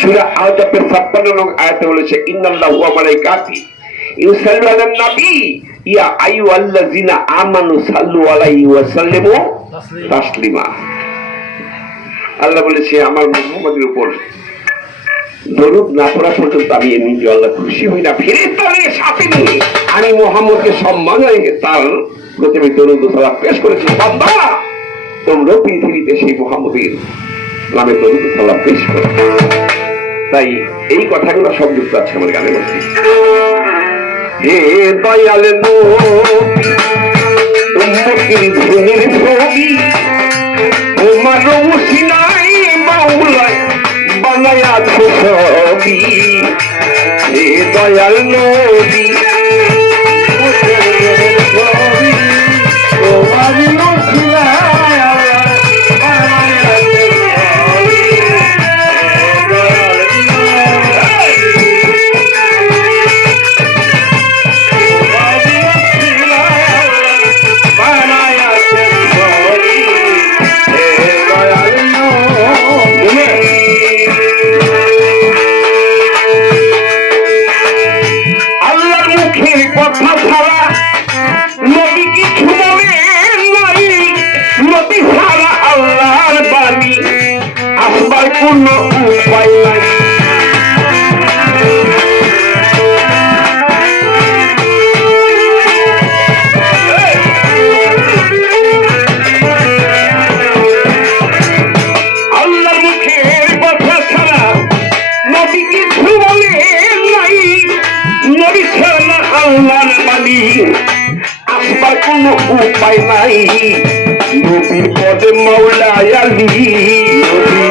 সূরা আহজাবের 56 নং আয়াতে বলেছে ইন্নাল্লাহু ওয়া মালাইকাতি ইউসাল্লু নবী ইয়া আইয়ুহাল্লাযিনা আমানু সাল্লু আলাইহি ওয়া সাল্লিমু তাসলিমা। আল্লাহ বলেছে আমার মুহাম্মদের উপর দরুদ না পড়া পর্যন্ত আমি নিজে আল্লাহ খুশি হই না। ফিরে সাথে নিয়ে আমি মোহাম্মদকে সম্মান রেখে তার প্রতি আমি দরুদ সালাম পেশ করেছি। বান্দা তোমরাও পৃথিবীতে সেই মোহাম্মদের নামে দরুদ সালাম পেশ করো। তাই এই কথাগুলো সংযুক্ত আছে আমার গানের মধ্যে। হে দয়াল নবী ধুনির ছবি তোমার হে দয়াল নবী নাই। পদে মৌলায় আলী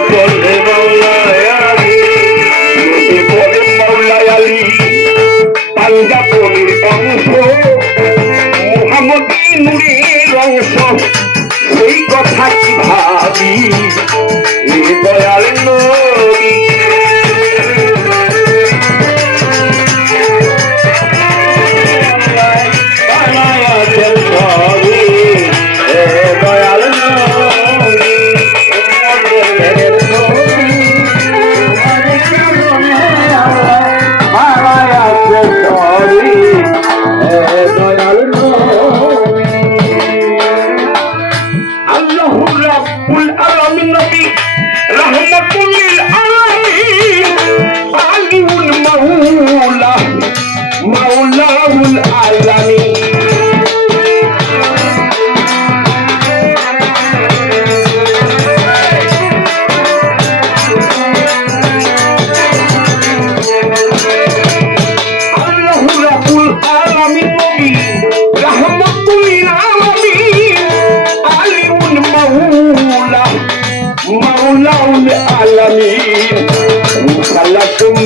পদে মৌলায় আলী আলী। পাঞ্জাবনের অংশ, মোহাম্মদ নূরের অংশ, সেই কথা কি ভাবি?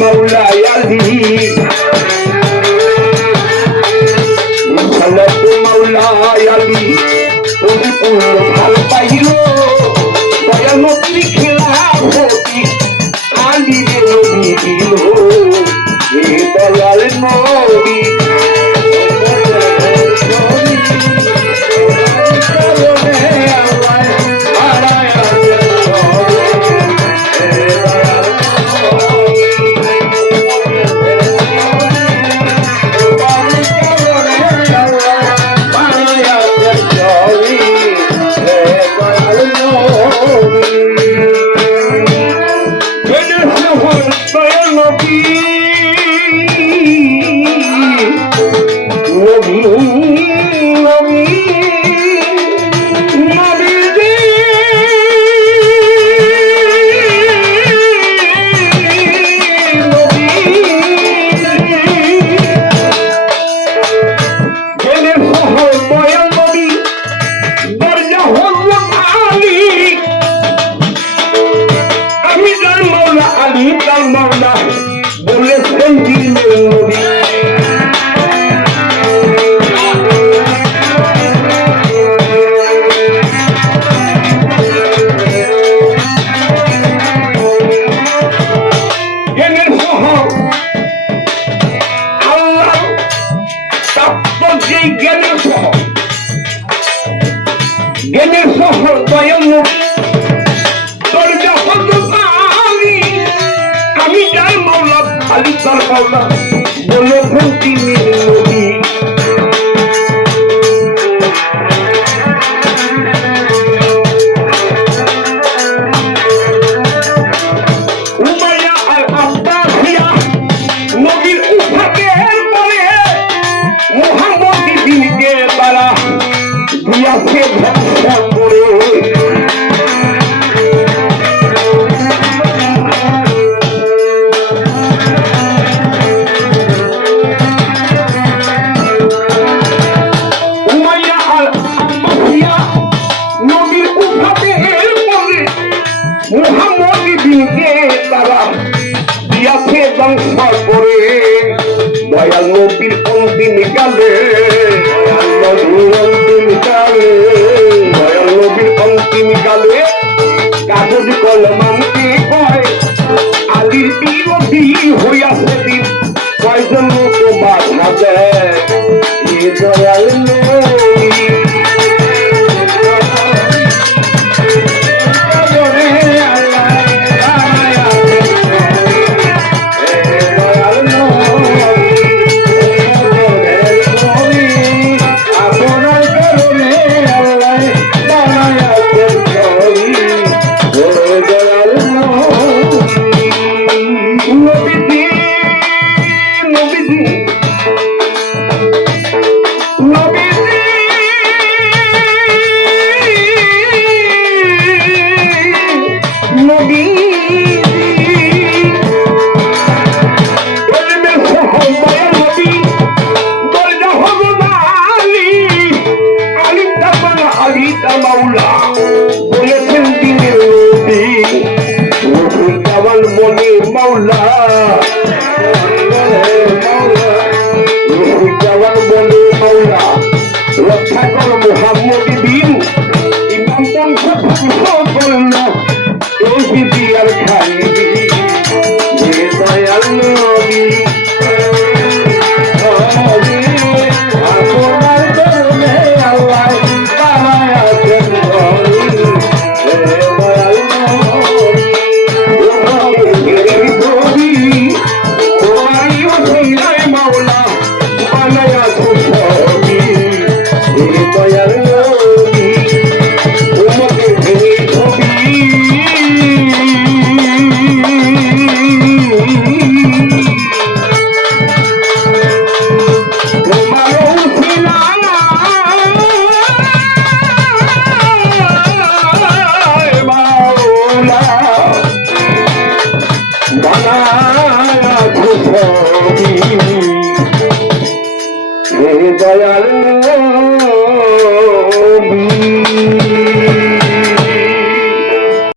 مولاي به não দয়াল নবী দরজা হজরত আলী আমি যাই মাওলা খালি তার মাওলা বলো ভক্তি মিল নবী করে দয়াল নবীর অন্তিম কালে অন্তিম কালে দয়াল নবীর অন্তিম কালে কাগজ কলমানকে কয়? আলির বিরোধী হইয়াছে দিন, কয়জন লোক বাধা দেয় দয়াল